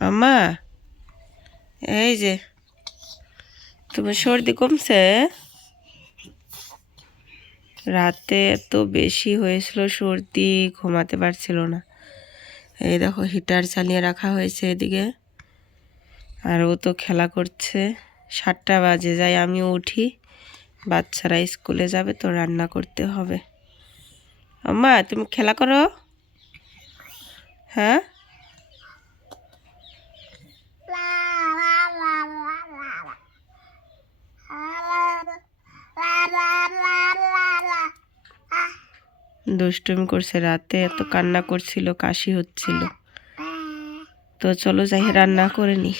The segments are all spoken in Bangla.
আম্মা, এই যে তোমার সর্দি কমছে? রাতে এত বেশি হয়েছিল সর্দি, ঘুমাতে পারছিল না। এই দেখো হিটার চালিয়ে রাখা হয়েছে এদিকে, আর ও তো খেলা করছে। 7টা বাজে যাই, আমিও উঠি, বাচ্চারা স্কুলে যাবে তো রান্না করতে হবে। আম্মা তুমি খেলা করো। হ্যাঁ, দুষ্টুমি করছে, রাতে এত কান্না করছিল, কাশি হচ্ছিল। তো চলো যাই রান্না করে নি।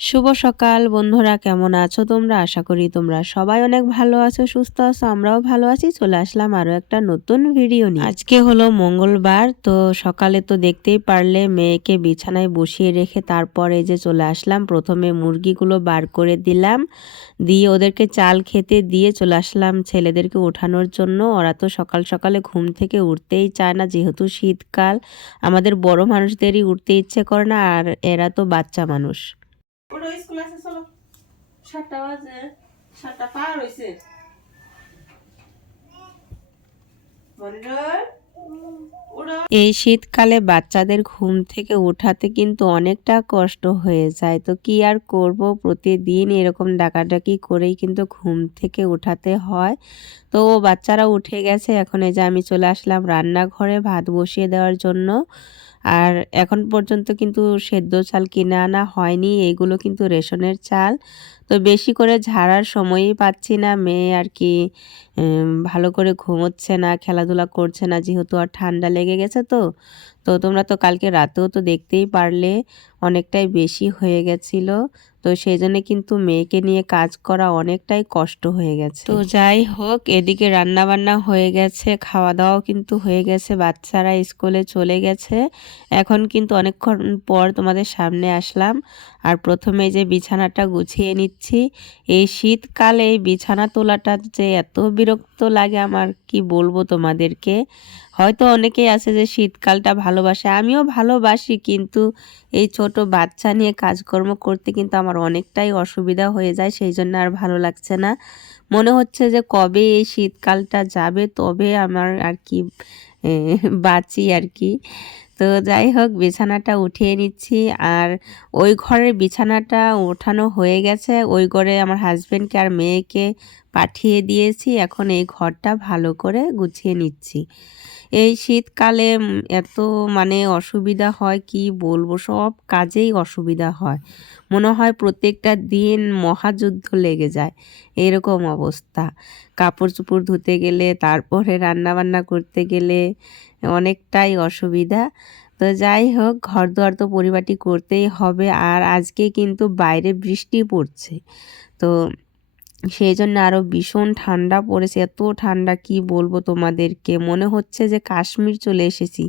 শুভ সকাল বন্ধুরা, কেমন আছো তোমরা? আশা করি তোমরা সবাই অনেক ভালো আছো, সুস্থ আছো। আমরাও ভালো আছি। চলে আসলাম আরো একটা নতুন ভিডিও নিয়ে। আজকে হলো মঙ্গলবার, তো সকালে তো দেখতেই পারলে মেয়েকে বিছানায় বসিয়ে রেখে তারপরে যে চলে আসলাম, প্রথমে মুরগিগুলো বার করে দিলাম, দিয়ে ওদেরকে চাল খেতে দিয়ে চলে আসলাম ছেলেদেরকে ওঠানোর জন্য। ওরা তো সকাল সকালে ঘুম থেকে উঠতেই চায় না, যেহেতু শীতকাল, আমাদের বড় মানুষদেরই উঠতে ইচ্ছে করে না, আর এরা তো বাচ্চা মানুষ। ওটা স্কুল আছে, চলো। 7টা বাজে, 7টা পার হইছে। এই শীতকালে বাচ্চাদের ঘুম থেকে ওঠাতে কিন্তু অনেকটা কষ্ট হয়ে যায়। তো কি আর করব, প্রতিদিন এরকম ডাকাডাকি করেই কিন্তু ঘুম থেকে ওঠাতে হয়। তো বাচ্চারা উঠে গেছে, এখন এই যে আমি চলে আসলাম রান্নাঘরে ভাত বসিয়ে দেওয়ার জন্য। আর এখন পর্যন্ত কিন্তু সেদ্ধ চাল কিনে আনা হয়নি, এইগুলো কিন্তু রেশনের চাল। তো বেশি করে ঝাড়ার সময়ই পাচ্ছি না, মেয়ে আর কি ভালো করে ঘুমোচ্ছে না, খেলাধুলা করছে না, যেহেতু আর ঠান্ডা লেগে গেছে। তো তো তোমরা তো কালকে রাতেও তো দেখতেই পারলে অনেকটাই বেশি হয়ে গেছিল। তো সেই জন্য কিন্তু মেয়েকে নিয়ে কাজ করা অনেকটাই কষ্ট হয়ে গেছে। তো যাই হোক, এদিকে রান্না বান্না হয়ে গেছে, খাওয়া দাওয়াও কিন্তু হয়ে গেছে, বাচ্চারা স্কুলে চলে গেছে। এখন কিন্তু অনেকক্ষণ পর তোমাদের সামনে আসলাম। আর প্রথমে যে বিছানাটা গুছিয়ে নিচ্ছি। এই শীতকালে এই বিছানা তোলাটা যে এত বিরক্ত লাগে, আমার কি বলবো তোমাদেরকে। হয়তো অনেকেই আছে যে শীতকালটা ভালোবাসে, আমিও ভালোবাসি, কিন্তু এই ছোট বাচ্চা নিয়ে কাজকর্ম করতে কিন্তু আমার অনেকটাই অসুবিধা হয়ে যায়, সেই জন্য আর ভালো লাগছে না। মনে হচ্ছে যে কবে এই শীতকালটা যাবে, তবে আমার আর কি বাঁচি আর কি। তো যাই হোক, বিছানাটা উঠিয়ে নিচ্ছি। আর ওই ঘরের বিছানাটা ওঠানো হয়ে গেছে, ওই ঘরে আমার হাজবেন্ডকে আর মেয়েকে পাঠিয়ে দিয়েছি। এখন এই ঘরটা ভালো করে গুছিয়ে নিচ্ছি। এই শীতকালে এত মানে অসুবিধা হয়, কি বলবো, সব কাজেই অসুবিধা হয়। মনে হয় প্রত্যেকটা দিন মহাযুদ্ধ লেগে যায়, এরকম অবস্থা। কাপড় চোপড় ধুতে গেলে, তারপরে রান্না বান্না করতে গেলে অনেকটাই অসুবিধা। তো যাই হোক, ঘর দুয়ার তো পরিপাটি করতেই হবে। আর আজকে কিন্তু বাইরে বৃষ্টি পড়ছে, তো সেই জন্য আরও ভীষণ ঠান্ডা পড়েছে। এত ঠান্ডা কি বলবো তোমাদেরকে, মনে হচ্ছে যে কাশ্মীর চলে এসেছি,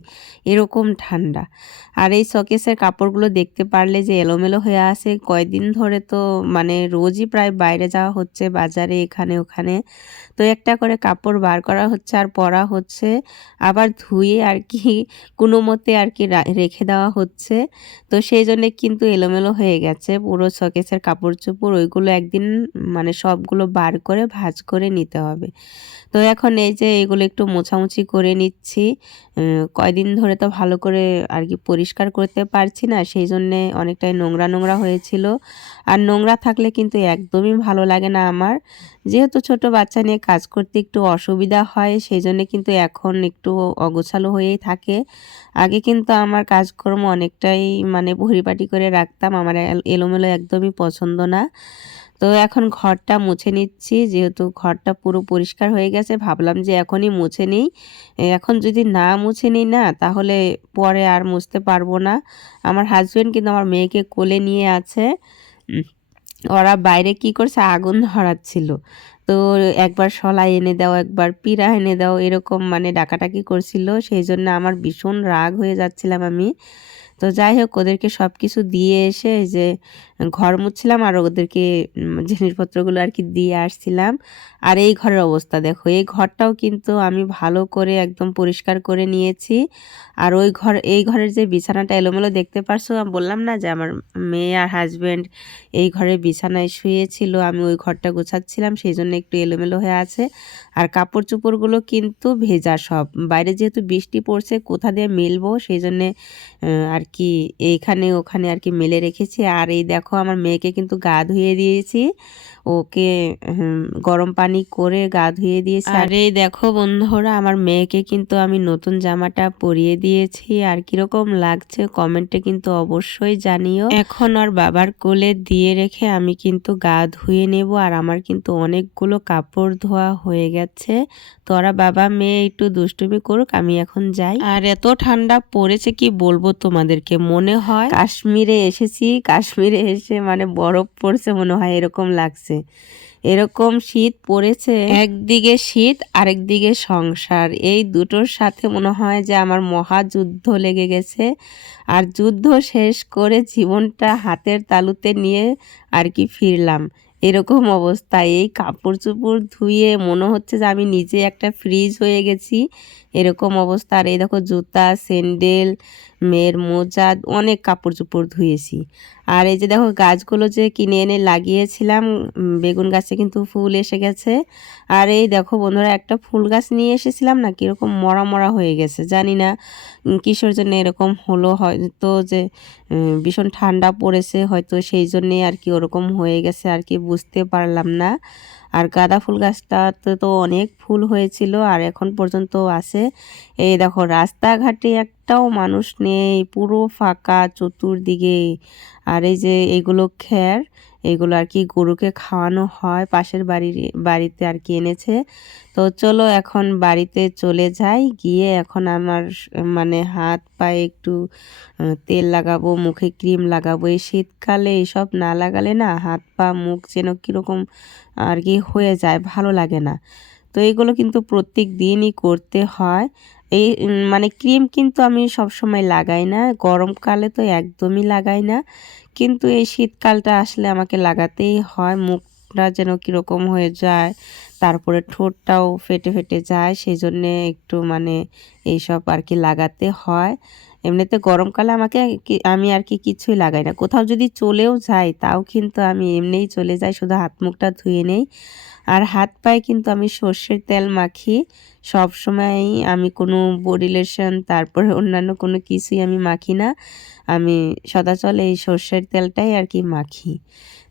এরকম ঠান্ডা। আর এই শোকেসের কাপড়গুলো দেখতে পারলে যে এলোমেলো হয়ে আছে, কয়দিন ধরে তো মানে রোজই প্রায় বাইরে যাওয়া হচ্ছে, বাজারে এখানে ওখানে। তো একটা করে কাপড় বার করা হচ্ছে আর পরা হচ্ছে, আবার ধুয়ে আর কি কোনো মতে আর কি রেখে দেওয়া হচ্ছে। তো সেই জন্যে কিন্তু এলোমেলো হয়ে গেছে পুরো শোকেসের কাপড় চোপড়। ওইগুলো একদিন মানে সবগুলো বার করে ভাঁজ করে নিতে হবে। তো এখন এই যে এগুলো একটু মোছামুছি করে নিচ্ছি। কয়দিন ধরে তো ভালো করে আর কি পরিষ্কার করতে পারছি না, সেই জন্যে অনেকটাই নোংরা নোংরা হয়েছিল। আর নোংরা থাকলে কিন্তু একদমই ভালো লাগে না আমার, যেহেতু ছোট বাচ্চা নিয়ে কাজ করতে একটু অসুবিধা হয়, সেই জন্য কিন্তু এখন একটু অগোছালো হয়েই থাকে। আগে কিন্তু আমার কাজকর্ম অনেকটাই মানে পরিপাটি করে রাখতাম, আমার এলোমেলো একদমই পছন্দ না। তো এখন ঘরটা মুছে নিচ্ছি, যেহেতু ঘরটা পুরো পরিষ্কার হয়ে গেছে, ভাবলাম যে এখনই মুছে নিই। এখন যদি না মুছে নিই না, তাহলে পরে আর মুছতে পারবো না। আমার হাজবেন্ড কিন্তু আমার মেয়েকে কোলে নিয়ে আছে। ওরা বাইরে কি করছে, আগুন ধরাচ্ছিল। তো একবার শলা এনে দাও, একবার পিঁড়া এনে দাও, এরকম মানে ডাকাডাকি করছিল। সেই জন্য আমার ভীষণ রাগ হয়ে যাচ্ছিলাম আমি। তো যাই হোক ওদেরকে সব কিছু দিয়ে এসে যে ঘর মুছছিলাম আর ওদেরকে জিনিসপত্রগুলো আর কি দিয়ে আসছিলাম। আর এই ঘরের অবস্থা দেখো, এই ঘরটাও কিন্তু আমি ভালো করে একদম পরিষ্কার করে নিয়েছি। আর এই ঘরের যে বিছানাটা এলোমেলো দেখতে পারছো, আমি বললাম না যে আমার মেয়ে আর হাজব্যান্ড এই ঘরের বিছানায় শুয়েছিল, আমি ওই ঘরটা গোছাচ্ছিলাম, সেই জন্য একটু এলোমেলো হয়ে আছে। আর কাপড় চোপড়গুলো কিন্তু ভেজা সব, বাইরে যেহেতু বৃষ্টি পড়ছে কোথা দিয়ে মেলবো, সেই জন্যে আর কি এইখানে ওখানে আর কি মেলে রেখেছি। আর এই দেখো আমার মেয়েকে কিন্তু গা ধুয়ে দিয়েছি, ওকে গরম পানি করে গা ধুয়ে দিয়েছি। আর এই দেখো বন্ধুরা, আমার মেয়েকে কিন্তু আমি নতুন জামাটা পরিয়ে দিয়েছি। আর কিরকম লাগছে কমেন্টে কিন্তু অবশ্যই জানিও। এখন আর বাবার কোলে দিয়ে রেখে আমি কিন্তু গা ধুয়ে নেব। আর আমার কিন্তু অনেকগুলো কাপড় ধোয়া হয়ে গেছে। তো ওরা বাবা মেয়ে একটু দুষ্টুমি করুক, আমি এখন যাই। আর এত ঠান্ডা পড়েছে কি বলবো তোমাদেরকে, মনে হয় কাশ্মীরে এসেছি, কাশ্মীরে এসে মানে বরফ পড়ছে মনে হয়, এরকম লাগছে। এরকম শীত পড়েছে, একদিকে শীত আরেকদিকে সংসার, এই দুটোর সাথে মনে হয় যে আমার মহাযুদ্ধ লেগে গেছে। আর যুদ্ধ শেষ করে জীবনটা হাতের তালুতে নিয়ে আর কি ফিরলাম, এরকম অবস্থা। এই কাপড় চোপড় ধুয়ে মনে হচ্ছে যে আমি নিজে একটা ফ্রিজ হয়ে গেছি, এরকম অবস্থা। আর এই দেখো জুতা, স্যান্ডেল, মেয়ের মোজা, অনেক কাপড় চোপড় ধুয়েছি। আর এই যে দেখো গাছগুলো যে কিনে এনে লাগিয়েছিলাম, বেগুন গাছে কিন্তু ফুল এসে গেছে। আর এই দেখো বন্ধুরা, একটা ফুল গাছ নিয়ে এসেছিলাম না, কীরকম মরা মরা হয়ে গেছে, জানি না কিসের জন্য এরকম হলো, হয়তো যে ভীষণ ঠান্ডা পড়েছে হয়তো সেই জন্যে আর কি ওরকম হয়ে গেছে আর কি, বুঝতে পারলাম না। আর গাঁদা ফুল গাছটাতে তো অনেক ফুল হয়েছিল আর এখন পর্যন্ত আছে। এই দেখো রাস্তাঘাটে একটাও মানুষ নেই, পুরো ফাঁকা চতুর্দিকে। আর এই যে এইগুলো খ্যার, এগুলো আর কি গরুকে খাওয়ানো হয়, পাশের বাড়িতে আর কি এনেছে। তো চলো এখন বাড়িতে চলে যাই, গিয়ে এখন আমার মানে হাত পায়ে একটু তেল লাগাবো, মুখে ক্রিম লাগাবো। এই শীতকালে এইসব না লাগালে না হাত পা মুখ যেন কীরকম আর কি হয়ে যায়, ভালো লাগে না। তো এইগুলো কিন্তু প্রত্যেক দিনই করতে হয়। এই মানে ক্রিম কিন্তু আমি সবসময় লাগাই না, গরমকালে তো একদমই লাগাই না, কিন্তু এই শীতকালটা আসলে আমাকে লাগাতেই হয়। মুখটা যেন কীরকম হয়ে যায়, তারপরে ঠোঁটটাও ফেটে ফেটে যায়, সেই জন্যে একটু মানে এইসব আর কি লাগাতে হয়। এমনিতে গরমকালে আমি আর কি কিছুই লাগাই না, কোথাও যদি চলেও যাই তাও কিন্তু আমি এমনিই চলে যাই, শুধু হাত মুখটা ধুয়ে নেই। আর হাত পায়ে কিন্তু আমি সর্ষের তেল মাখি সব সময়ই, আমি কোনো বডি লোশন তারপরে অন্যান্য কোনো কিছুই আমি মাখি না, আমি সদাচল এই সর্ষের তেলটাই আর কি মাখি।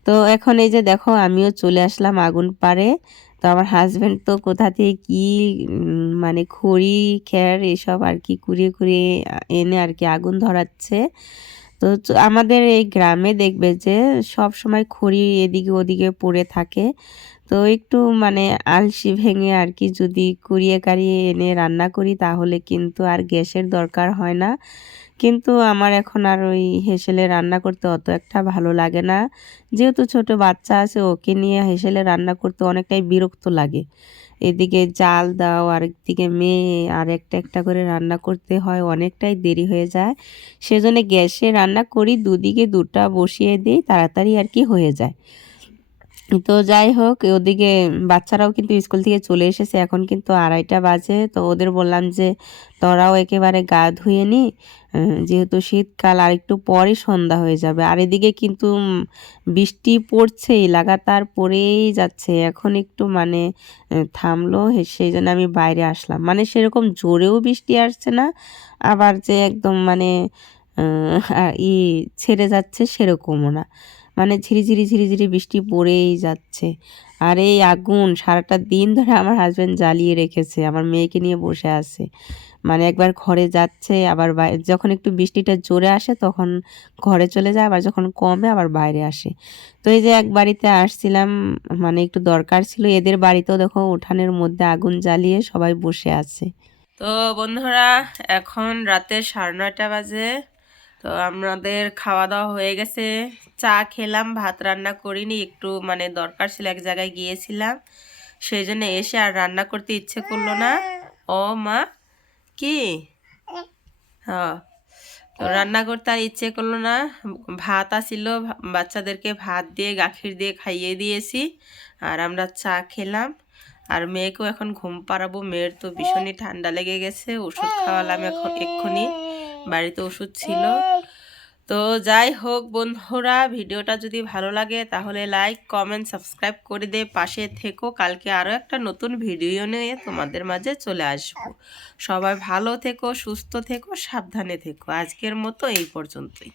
তো এখন এই যে দেখো আমিও চলে আসলাম আগুন পাড়ে। তো আমার হাজব্যান্ড তো কোথা থেকে কি মানে খড়ি খ্যার এসব আর কি কুড়িয়ে কুড়িয়ে এনে আর কি আগুন ধরাচ্ছে। তো আমাদের এই গ্রামে দেখবে যে সব সময় খড়ি এদিকে ওদিকে পড়ে থাকে। তো একটু মানে আলসি ভেঙে আর কি যদি কুড়িয়ে কাড়িয়ে এনে রান্না করি তাহলে কিন্তু আর গ্যাসের দরকার হয় না। কিন্তু আমার এখন আর ওই হেসেলে রান্না করতে অত একটা ভালো লাগে না, যেহেতু ছোট বাচ্চা আছে ওকে নিয়ে হেসেলে রান্না করতে অনেকটাই বিরক্ত লাগে। এদিকে জাল দাও, আরেকদিকে মেয়ে, আর একটা একটা করে রান্না করতে হয়, অনেকটাই দেরি হয়ে যায়। সেজন্য গ্যাসে রান্না করি, দুদিকে দুটা বসিয়ে দিই, তাড়াতাড়ি আর কি হয়ে যায়। তো যাই হোক, ওদিকে বাচ্চারাও কিন্তু স্কুল থেকে চলে এসেছে, এখন কিন্তু 2:30 বাজে। তো ওদের বললাম যে তোরাও একেবারে গা ধুয়ে নি, যেহেতু শীতকাল আর একটু পরে সন্ধ্যা হয়ে যাবে। আর এদিকে কিন্তু বৃষ্টি পড়ছেই, লাগাতার পড়েই যাচ্ছে, এখন একটু মানে থামলো, সেই জন্য আমি বাইরে আসলাম। মানে সেরকম জোরেও বৃষ্টি আসছে না, আবার যে একদম মানে ছেড়ে যাচ্ছে সেরকমও না, মানে ঝিরিঝিরি ঝিরিঝিরি বৃষ্টি পড়েই যাচ্ছে। আর এই আগুন সারাটা দিন ধরে আমার হাজব্যান্ড জ্বালিয়ে রেখেছে, আমার মেয়েকে নিয়ে বসে আছে, মানে একবার ঘরে যাচ্ছে আবার যখন একটু বৃষ্টিটা জোরে আসে তখন ঘরে চলে যায়, আবার যখন কমে আবার বাইরে আসে। তো এই যে এক বাড়িতে আসছিলাম, মানে একটু দরকার ছিল, এদের বাড়িতেও দেখো উঠানের মধ্যে আগুন জ্বালিয়ে সবাই বসে আছে। তো বন্ধুরা এখন রাতে 9:30 বাজে। তো আমাদের খাওয়া দাওয়া হয়ে গেছে, চা খেলাম, ভাত রান্না করিনি, একটু মানে দরকার ছিল, এক জায়গায় গিয়েছিলাম, সেই জন্য এসে আর রান্না করতে ইচ্ছে করলো না। ও মা কি, হ্যাঁ, তো রান্না করতে আর ইচ্ছে করলো না, ভাত আসিল, বাচ্চাদেরকে ভাত দিয়ে গাখির দিয়ে খাইয়ে দিয়েছি আর আমরা চা খেলাম। আর মেয়েকেও এখন ঘুম পাড়াবো, মেয়ের তো ভীষণই ঠান্ডা লেগে গেছে, ওষুধ খাওয়ালাম এখন এক্ষুনি, বাড়িতে ওষুধ ছিল। তো যাই হোক বন্ধুরা, ভিডিওটা যদি ভালো লাগে তাহলে লাইক কমেন্ট সাবস্ক্রাইব করে দে, পাশে থেকো। কালকে আরও একটা নতুন ভিডিও নিয়ে তোমাদের মাঝে চলে আসবো। সবাই ভালো থেকো, সুস্থ থেকো, সাবধানে থেকো। আজকের মতো এই পর্যন্তই।